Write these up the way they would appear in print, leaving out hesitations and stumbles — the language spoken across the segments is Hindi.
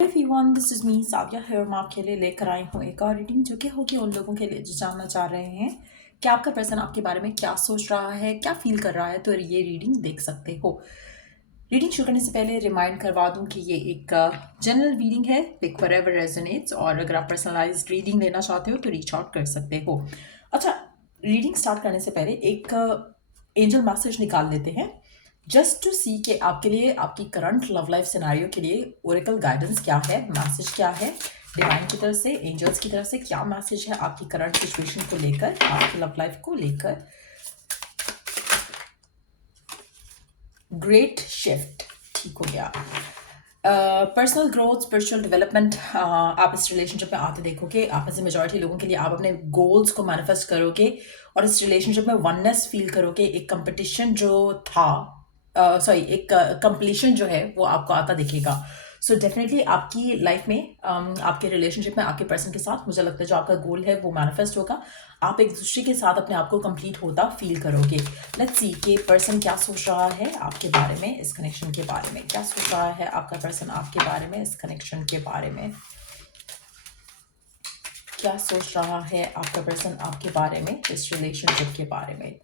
Everyone, this is me Savia here. मैं आपके लिए लेकर आई हूँ एक और रीडिंग जो कि होगी उन लोगों के लिए जो जानना चाह रहे हैं कि आपका पर्सन आपके बारे में क्या सोच रहा है, क्या फील कर रहा है। तो ये रीडिंग देख सकते हो। रीडिंग शुरू करने से पहले रिमाइंड करवा दूं कि ये एक जनरल रीडिंग है, पिक व्हेरेवर रेजोनेट्स। और अगर आप पर्सनलाइज्ड रीडिंग लेना चाहते हो तो रीच आउट कर सकते हो। अच्छा, रीडिंग स्टार्ट करने से पहले एक एंजल मैसेज निकाल लेते हैं, जस्ट टू सी कि आपके लिए आपकी करंट लव लाइफ सिनेरियो के लिए ओरेकल गाइडेंस क्या है, मैसेज क्या है डिवाइन की तरफ से, एंजल्स की तरफ से क्या मैसेज है आपकी करंट सिचुएशन को लेकर, आपकी लव लाइफ को लेकर। ग्रेट शिफ्ट, ठीक हो गया। पर्सनल ग्रोथ, स्पिरिचुअल डेवलपमेंट, आप इस रिलेशनशिप में आते देखोगे। आप में से मेजॉरिटी लोगों के लिए आप अपने गोल्स को मैनिफेस्ट करोगे और इस रिलेशनशिप में वननेस फील करोगे। एक कंपटीशन जो था, सॉरी, एक कंप्लीशन जो है वो आपको आता दिखेगा। सो डेफिनेटली आपकी लाइफ में, आपके रिलेशनशिप में आपके पर्सन के साथ, मुझे लगता है जो आपका गोल है वो मैनिफेस्ट होगा। आप एक दूसरे के साथ अपने आप को कंप्लीट होता फील करोगे। लेट्स सी कि पर्सन क्या सोच रहा है आपके बारे में, इस कनेक्शन के बारे में। क्या सोच रहा है आपका पर्सन आपके बारे में, इस कनेक्शन के बारे में। क्या सोच रहा है आपका पर्सन आपके बारे में, इस रिलेशनशिप के बारे में।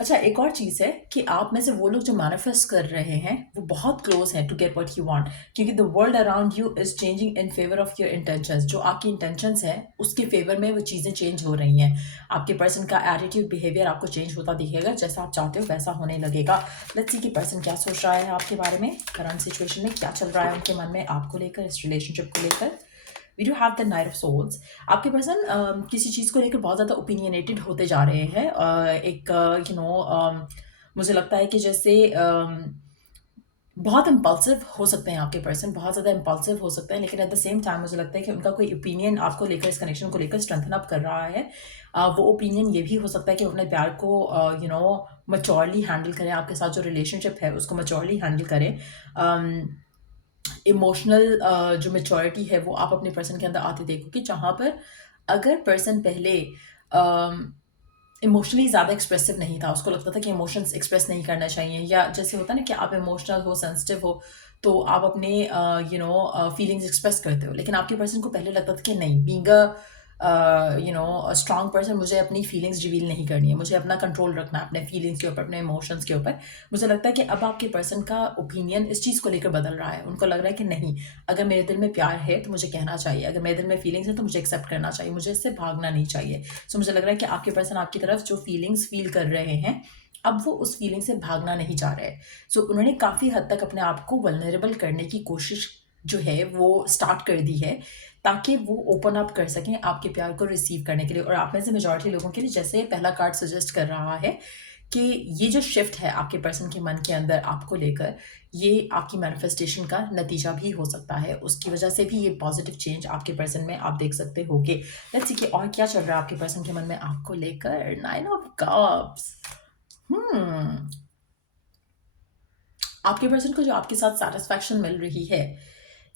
अच्छा, एक और चीज़ है कि आप में से वो लोग जो मैनिफेस्ट कर रहे हैं वो बहुत क्लोज हैं to get what you want, क्योंकि the world around you is changing in favour of your intentions. जो आपकी इंटेंशंस हैं उसके फेवर में वो चीज़ें चेंज हो रही हैं। आपके पर्सन का एटीट्यूड, बिहेवियर आपको चेंज होता दिखेगा। जैसा आप चाहते हो वैसा होने लगेगा। लेट्स सी कि पर्सन क्या सोच रहा है आपके बारे में, करंट सिचुएशन में क्या चल रहा है उनके मन में आपको लेकर, इस रिलेशनशिप को लेकर। We do have the knight of souls. आपके पर्सन किसी चीज़ को लेकर बहुत ज़्यादा ओपिनियनेटेड होते जा रहे हैं। एक मुझे लगता है कि जैसे बहुत इम्पल्सिव हो सकते हैं आपके पर्सन, बहुत ज़्यादा इम्पल्सिव हो सकते हैं, लेकिन एट द सेम टाइम मुझे लगता है कि उनका कोई ओपिनियन आपको लेकर, इस कनेक्शन को लेकर स्ट्रेंथन अप कर रहा है। वो ओपिनियन ये भी हो सकता है कि वो अपने प्यार को मच्योरली हैंडल करें। आपके साथ जो रिलेशनशिप है उसको मच्योरली हैंडल करें। इमोशनल जो मेच्योरिटी है वो आप अपने पर्सन के अंदर आते देखोगे, जहाँ पर अगर पर्सन पहले इमोशनली ज़्यादा एक्सप्रेसिव नहीं था, उसको लगता था कि इमोशंस एक्सप्रेस नहीं करना चाहिए, या जैसे होता है ना कि आप इमोशनल हो, सेंसिटिव हो, तो आप अपने फीलिंग्स एक्सप्रेस करते हो। लेकिन आपके पर्सन को पहले लगता था कि नहीं, बीइंग स्ट्रांग पर्सन, मुझे अपनी फीलिंग्स रिवील नहीं करनी है, मुझे अपना कंट्रोल रखना है अपने फीलिंग्स के ऊपर, अपने इमोशंस के ऊपर। मुझे लगता है कि अब आपके पर्सन का ओपिनियन इस चीज़ को लेकर बदल रहा है। उनको लग रहा है कि नहीं, अगर मेरे दिल में प्यार है तो मुझे कहना चाहिए, अगर मेरे दिल में फीलिंग्स है तो मुझे एक्सेप्ट करना चाहिए, मुझे इससे भागना नहीं चाहिए। सो मुझे लग रहा है कि आपके पर्सन आपकी तरफ जो फीलिंग्स फील कर रहे हैं, अब वो उस फीलिंग से भागना नहीं चाह रहे। सो उन्होंने काफ़ी हद तक अपने आप को वल्नरेबल करने की कोशिश जो है वो स्टार्ट कर दी है, ताकि वो ओपन अप कर सकें आपके प्यार को रिसीव करने के लिए। और आप में से मेजॉरिटी लोगों के लिए, जैसे पहला कार्ड सजेस्ट कर रहा है कि ये जो शिफ्ट है आपके पर्सन के मन के अंदर आपको लेकर, ये आपकी मैनिफेस्टेशन का नतीजा भी हो सकता है। उसकी वजह से भी ये पॉजिटिव चेंज आपके पर्सन में आप देख सकते होगे। लेट्स सी कि और क्या चल रहा है आपके पर्सन के मन में आपको लेकर। 9 ऑफ कप्स। आपके पर्सन को जो आपके साथ सेटिस्फैक्शन मिल रही है,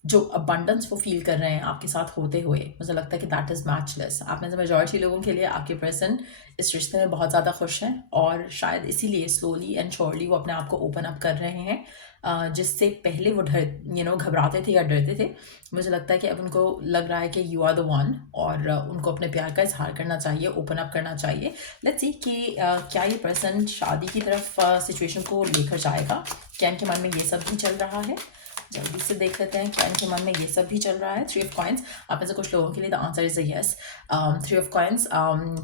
जो अबंडेंस वो फील कर रहे हैं आपके साथ होते हुए, मुझे लगता है कि दैट इज़ मैचलेस। आप में से मेजॉरिटी लोगों के लिए आपके पर्सन इस रिश्ते में बहुत ज़्यादा खुश हैं, और शायद इसीलिए स्लोली एंड श्योरली वो अपने आप को ओपन अप कर रहे हैं। जिससे पहले वो घबराते थे या डरते थे, मुझे लगता है कि अब उनको लग रहा है कि यू आर द वन, और उनको अपने प्यार का इजहार करना चाहिए, ओपन अप करना चाहिए। लेट्स सी कि क्या ये पर्सन शादी की तरफ सिचुएशन को लेकर जाएगा। क्या इनके मन में ये सब भी चल रहा है? जल्दी से देख लेते हैं क्या इनके मन में ये सब भी चल रहा है। 3 ऑफ कॉइंस, आप में से कुछ लोगों के लिए the answer is a yes. 3 of coins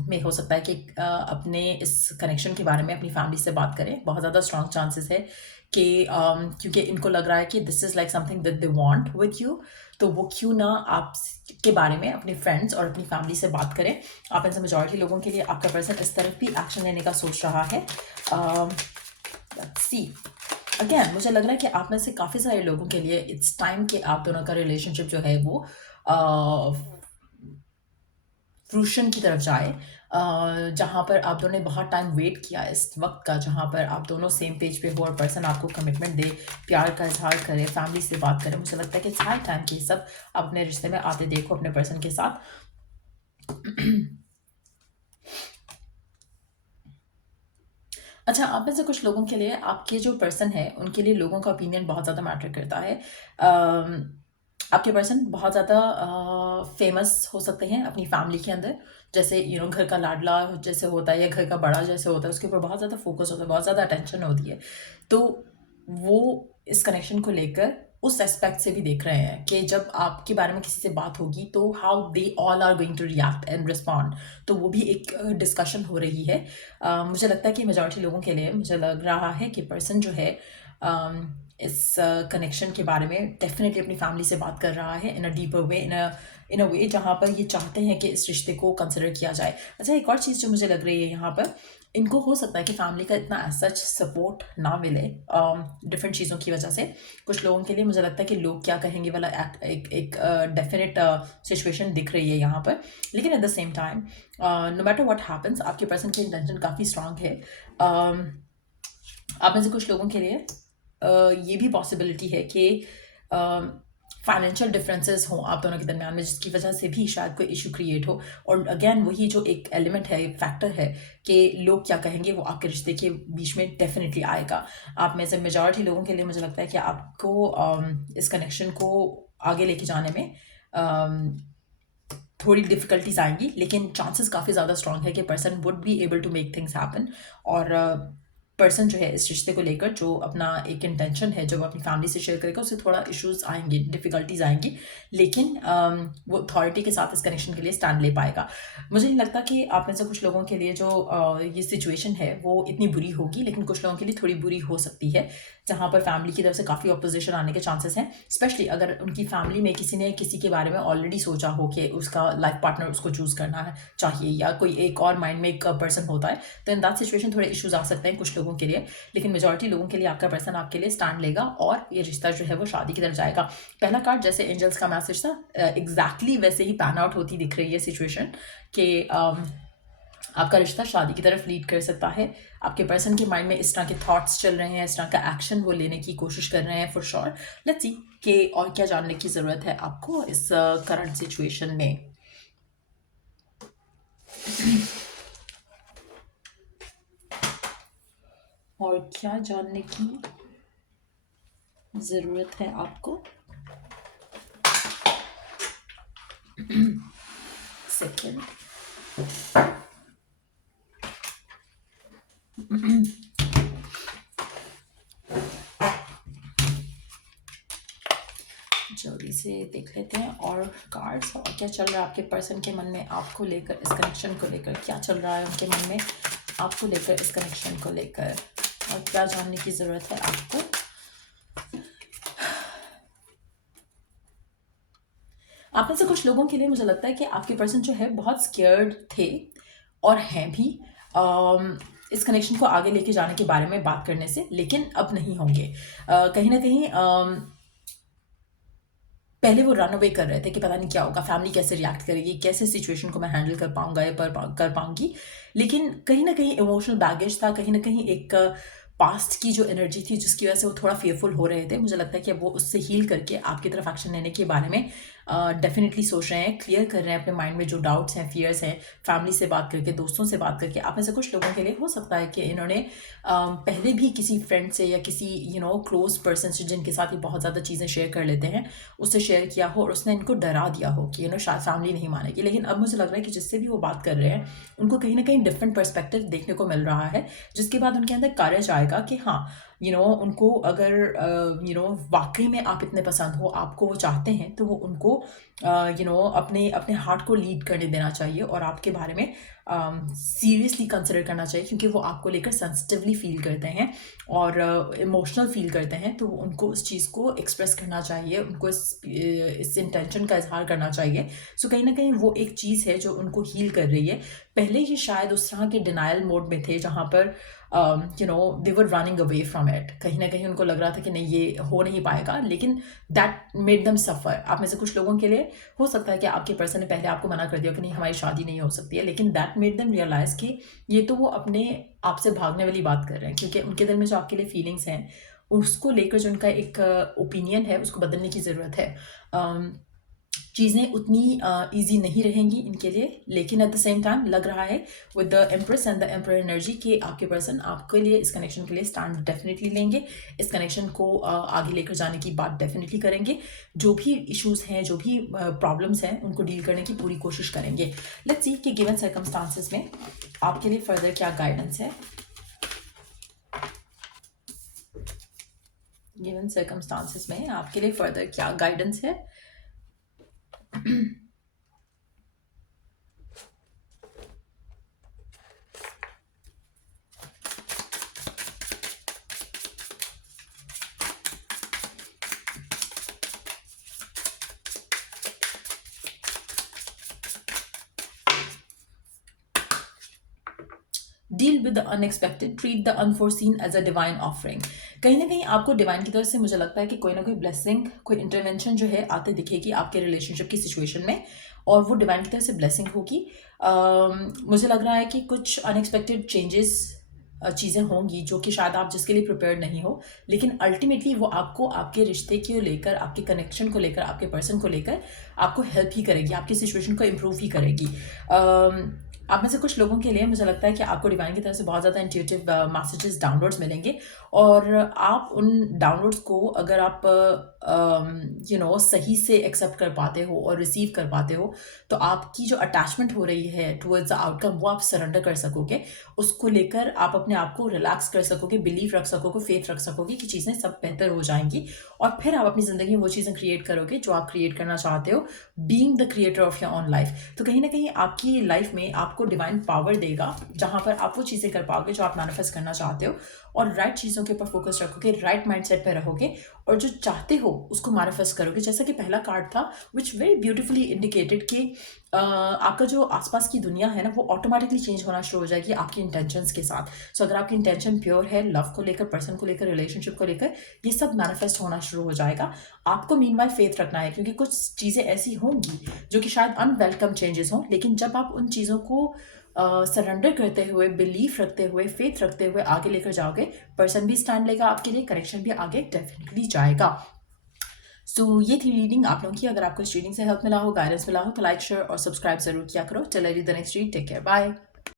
में हो सकता है कि अपने इस कनेक्शन के बारे में अपनी फैमिली से बात करें। बहुत ज़्यादा स्ट्रॉन्ग चांसेस है कि क्योंकि इनको लग रहा है कि this is like something that they want with you, तो वो क्यों ना आप के बारे में अपने फ्रेंड्स और अपनी फैमिली से बात करें। आप में से मेजॉरिटी लोगों के लिए आपका पर्सन इस तरफ भी एक्शन लेने का सोच रहा है। सी अगेन, मुझे लग रहा है कि आप में से काफ़ी सारे लोगों के लिए इट्स टाइम कि आप दोनों का रिलेशनशिप जो है वो फ्रूशन की तरफ जाए, जहाँ पर आप दोनों ने बहुत टाइम वेट किया इस वक्त का, जहाँ पर आप दोनों सेम पेज पे हो और पर्सन आपको कमिटमेंट दे, प्यार का इजहार करे, फैमिली से बात करे। मुझे लगता है कि इट्स हाई टाइम कि सब अपने रिश्ते में आते देखो अपने पर्सन के साथ। अच्छा, आप में से कुछ लोगों के लिए आपके जो पर्सन है, उनके लिए लोगों का ओपिनियन बहुत ज़्यादा मैटर करता है। आपके पर्सन बहुत ज़्यादा फ़ेमस हो सकते हैं अपनी फैमिली के अंदर। जैसे घर का लाडला जैसे होता है या घर का बड़ा जैसे होता है, उसके ऊपर बहुत ज़्यादा फ़ोकस होता है, बहुत ज़्यादा अटेंशन होती है। तो वो इस कनेक्शन को लेकर उस एस्पेक्ट से भी देख रहे हैं कि जब आपके बारे में किसी से बात होगी तो how they all are going to react and respond. तो वो भी एक डिस्कशन हो रही है। मुझे लगता है कि मेजॉरिटी लोगों के लिए मुझे लग रहा है कि पर्सन जो है इस कनेक्शन के बारे में डेफिनेटली अपनी फैमिली से बात कर रहा है इन अ डीपर वे, इन अ वे जहाँ पर ये चाहते हैं कि इस रिश्ते को कंसिडर किया जाए। अच्छा, एक और चीज़ जो मुझे लग रही है यहाँ पर, इनको हो सकता है कि फैमिली का इतना सच सपोर्ट ना मिले डिफरेंट चीज़ों की वजह से। कुछ लोगों के लिए मुझे लगता है कि लोग क्या कहेंगे वाला एक डेफिनेट सिचुएशन दिख रही है यहाँ पर। लेकिन at the same time no matter what happens, आपके पर्सन की इंटेंशन काफ़ी स्ट्रांग है। आप में से कुछ लोगों के लिए ये भी पॉसिबिलिटी है कि फाइनेंशियल डिफरेंसेस हों आप दोनों के दरमियान में, जिसकी वजह से भी शायद कोई इशू क्रिएट हो। और अगेन वही जो एक एलिमेंट है, एक फैक्टर है कि लोग क्या कहेंगे, वो आपके रिश्ते के बीच में डेफिनेटली आएगा। आप में से मेजॉरिटी लोगों के लिए मुझे लगता है कि आपको इस कनेक्शन को आगे लेके जाने में थोड़ी डिफिकल्टीज आएंगी, लेकिन चांसेस काफ़ी ज़्यादा स्ट्रांग है कि person would be able to make things happen. और पर्सन जो है इस रिश्ते को लेकर जो अपना एक इंटेंशन है जो वो अपनी फैमिली से शेयर करेगा, उससे थोड़ा इश्यूज आएंगे, डिफिकल्टीज आएंगी, लेकिन वो अथॉरिटी के साथ इस कनेक्शन के लिए स्टैंड ले पाएगा। मुझे नहीं लगता कि आप में से कुछ लोगों के लिए जो ये सिचुएशन है वो इतनी बुरी होगी, लेकिन कुछ लोगों के लिए थोड़ी बुरी हो सकती है, जहाँ पर फैमिली की तरफ से काफ़ी अपोजिशन आने के चांसेस हैं। स्पेशली अगर उनकी फैमिली में किसी ने किसी के बारे में ऑलरेडी सोचा हो कि उसका लाइफ पार्टनर उसको चूज़ करना है चाहिए, या कोई एक और माइंड में एक पर्सन होता है, तो इन दैट सिचुएशन थोड़े इश्यूज आ सकते हैं कुछ लोगों के लिए। लेकिन मेजॉरिटी लोगों के लिए आपका पर्सन आपके लिए स्टैंड लेगा और ये रिश्ता जो है वो शादी की तरफ जाएगा। पहला कार्ड जैसे एंजल्स का मैसेज था, एग्जैक्टली वैसे ही पैन आउट होती दिख रही है सिचुएशन कि आपका रिश्ता शादी की तरफ लीड कर सकता है। आपके पर्सन के माइंड में इस तरह के थॉट्स चल रहे हैं, इस तरह का एक्शन वो लेने की कोशिश कर रहे हैं फॉर श्योर। लेट्स सी कि और क्या जानने की ज़रूरत है आपको इस करंट सिचुएशन में। और क्या जानने की ज़रूरत है आपको। सेकेंड, जल्दी से देख लेते हैं और कार्ड्स, और क्या चल रहा है आपके पर्सन के मन में आपको लेकर, इस कनेक्शन को लेकर क्या चल रहा है उनके मन में आपको लेकर, इस कनेक्शन को लेकर, और क्या जानने की ज़रूरत है आपको। आप में से कुछ लोगों के लिए मुझे लगता है कि आपके पर्सन जो है बहुत स्केयर्ड थे और हैं भी इस कनेक्शन को आगे लेके जाने के बारे में बात करने से, लेकिन अब नहीं होंगे। कहीं ना कहीं पहले वो रन अवे कर रहे थे कि पता नहीं क्या होगा, फैमिली कैसे रिएक्ट करेगी, कैसे सिचुएशन को मैं हैंडल कर पाऊंगा या कर पाऊंगी। लेकिन कहीं ना कहीं इमोशनल बैगेज था, कहीं ना कहीं एक पास्ट की जो एनर्जी थी जिसकी वजह से वो थोड़ा फेयरफुल हो रहे थे। मुझे लगता है कि अब वो उससे हील करके आपकी तरफ एक्शन लेने के बारे में डेफिनेटली सोच रहे हैं, क्लियर कर रहे हैं अपने माइंड में जो डाउट्स हैं, फियर्स हैं, फैमिली से बात करके, दोस्तों से बात करके। आप में से कुछ लोगों के लिए हो सकता है कि इन्होंने पहले भी किसी फ्रेंड से या किसी क्लोज पर्सन से जिनके साथ ये बहुत ज़्यादा चीज़ें शेयर कर लेते हैं, उससे शेयर किया हो और उसने इनको डरा दिया हो कि शायद फैमिली नहीं मानेगी। लेकिन अब मुझे लग रहा है कि जिससे भी वो बात कर रहे हैं उनको कहीं ना कहीं डिफरेंट पर्सपेक्टिव देखने को मिल रहा है, जिसके बाद उनके अंदर करेज आएगा कि हाँ, उनको अगर वाकई में आप इतने पसंद हो, आपको वो चाहते हैं, तो वो उनको अपने अपने हार्ट को लीड करने देना चाहिए और आपके बारे में सीरियसली कंसिडर करना चाहिए, क्योंकि वो आपको लेकर सेंसिटिवली फील करते हैं और इमोशनल फील करते हैं। तो उनको उस चीज़ को एक्सप्रेस करना चाहिए, उनको इस इंटेंशन का इजहार करना चाहिए। सो कहीं ना कहीं वो एक चीज़ है जो उनको हील कर रही है। पहले ही शायद उस तरह के डिनायल मोड में थे जहाँ पर they were running away from it. कहीं ना कहीं उनको लग रहा था कि नहीं, ये हो नहीं पाएगा, लेकिन दैट मेड देम सफ़र। आप में से कुछ लोगों के लिए हो सकता है कि आपके पर्सन ने पहले आपको मना कर दिया कि नहीं, हमारी शादी नहीं हो सकती है, लेकिन दैट मेड देम रियलाइज़ कि ये तो वो अपने आप से भागने वाली बात कर रहे हैं, क्योंकि उनके दिल में जो आपके लिए फीलिंग्स हैं उसको लेकर जो उनका एक ओपिनियन है उसको बदलने की ज़रूरत है। चीज़ें उतनी ईजी नहीं रहेंगी इनके लिए, लेकिन एट द सेम टाइम लग रहा है with the empress and the emperor energy कि आपके पर्सन आपके लिए इस कनेक्शन के लिए स्टैंड डेफिनेटली लेंगे, इस कनेक्शन को आगे लेकर जाने की बात डेफिनेटली करेंगे, जो भी इश्यूज हैं, जो भी प्रॉब्लम्स हैं, उनको डील करने की पूरी कोशिश करेंगे। लेट्स सी कि गिवन सर्कमस्टांसेस में आपके लिए फर्दर क्या गाइडेंस है। गिवन सर्कमस्टांसेस में आपके लिए फर्दर क्या गाइडेंस है। Deal with the unexpected, treat the unforeseen as a divine offering. कहीं ना कहीं आपको डिवाइन की तरफ से मुझे लगता है कि कोई ना कोई ब्लेसिंग, कोई इंटरवेंशन जो है आते दिखेगी आपके रिलेशनशिप की सिचुएशन में, और वो डिवाइन की तरफ से ब्लेसिंग होगी। मुझे लग रहा है कि कुछ अनएक्सपेक्टेड चेंजेस चीज़ें होंगी जो कि शायद आप जिसके लिए प्रिपेयर्ड नहीं हो, लेकिन अल्टीमेटली वो आपको आपके रिश्ते को लेकर, आपके कनेक्शन को लेकर, आपके पर्सन को लेकर आपको हेल्प ही करेगी, आपकी सिचुएशन को इम्प्रूव ही करेगी। आप में से कुछ लोगों के लिए मुझे लगता है कि आपको डिवाइन की तरफ से बहुत ज़्यादा इंट्यूटिव मैसेजेस, डाउनलोड्स मिलेंगे, और आप उन डाउनलोड्स को अगर आप सही से एक्सेप्ट कर पाते हो और रिसीव कर पाते हो, तो आपकी जो अटैचमेंट हो रही है टुवर्ड्स द आउटकम, वो आप सरेंडर कर सकोगे, उसको लेकर आप अपने आप को रिलैक्स कर सकोगे, बिलीव रख सकोगे, फेथ रख सकोगे कि चीज़ें सब बेहतर हो जाएंगी, और फिर आप अपनी ज़िंदगी में वो चीज़ें क्रिएट करोगे जो आप क्रिएट करना चाहते हो, being the creator of your on life. तो कहीं ना कहीं आपकी लाइफ में आपको डिवाइन पावर देगा, जहाँ पर आप वो चीज़ें कर पाओगे जो आप मैनिफेस्ट करना चाहते हो, और राइट चीज़ों के ऊपर फोकस रखोगे, राइट माइंडसेट पे रहोगे, और जो चाहते हो उसको मैनिफेस्ट करोगे। जैसा कि पहला कार्ड था विच वेरी ब्यूटिफुली इंडिकेटेड कि आपका जो आसपास की दुनिया है ना, वो ऑटोमेटिकली चेंज होना शुरू हो जाएगी आपकी इंटेंशंस के साथ। सो अगर आपकी इंटेंशन प्योर है, लव को लेकर, पर्सन को लेकर, रिलेशनशिप को लेकर, ये सब मैनिफेस्ट होना शुरू हो जाएगा। आपको मीनवाइल फेथ रखना है, क्योंकि कुछ चीज़ें ऐसी होंगी जो कि शायद अनवेलकम चेंजेस हों, लेकिन जब आप उन चीज़ों को सरेंडर करते हुए, बिलीफ रखते हुए, फेथ रखते हुए आगे लेकर जाओगे, पर्सन भी स्टैंड लेगा आपके लिए, कनेक्शन भी आगे डेफिनेटली जाएगा। सो ये थी रीडिंग आप लोगों की। अगर आपको इस रीडिंग से हेल्प मिला हो, गाइडेंस मिला हो, तो लाइक, शेयर और सब्सक्राइब जरूर किया करो। Till I read the next read, take care, bye.